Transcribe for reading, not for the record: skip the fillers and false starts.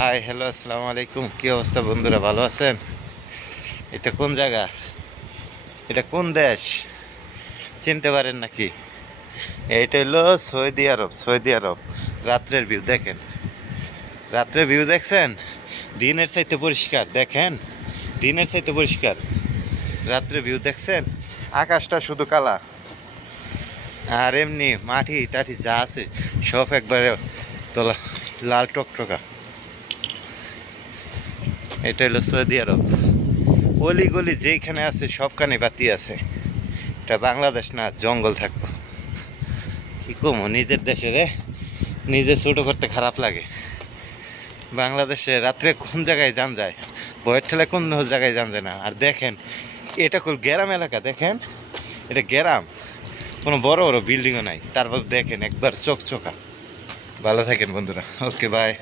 Hi hello আসসালামু আলাইকুম। কী অবস্থা বন্ধুরা, ভালো আছেন? এটা কোন জায়গা, এটা কোন দেশ চিনতে পারেন নাকি? এইটা হলো সৌদি আরব। সৌদি আরব রাত্রের ভিউ দেখেন, রাত্রের ভিউ দেখছেন? দিনের চাইতে পরিষ্কার দেখেন, দিনের চাইতে পরিষ্কার। রাত্রের ভিউ দেখছেন? আকাশটা শুধু কালা, আর এমনি মাটি টাটি যা আছে সব একবারে তোলা লাল টকটকা। এটা হলো সৌদি আরব। অলি গলি যেইখানে আছে সবখানে বাতি আছে। এটা বাংলাদেশ না, জঙ্গল থাকবো। কি কমো, নিজের দেশে রে নিজে ছোটো করতে খারাপ লাগে। বাংলাদেশে রাত্রে কোন জায়গায় যান যায়, বয়ের ঠেলায় কোন জায়গায় যান যায় না। আর দেখেন, এটা কোন গ্রাম এলাকা, দেখেন এটা গ্রাম, কোনো বড় বড় বিল্ডিংও নাই, তারপর দেখেন একবার চকচকা। ভালো থাকেন বন্ধুরা, ওকে বাই।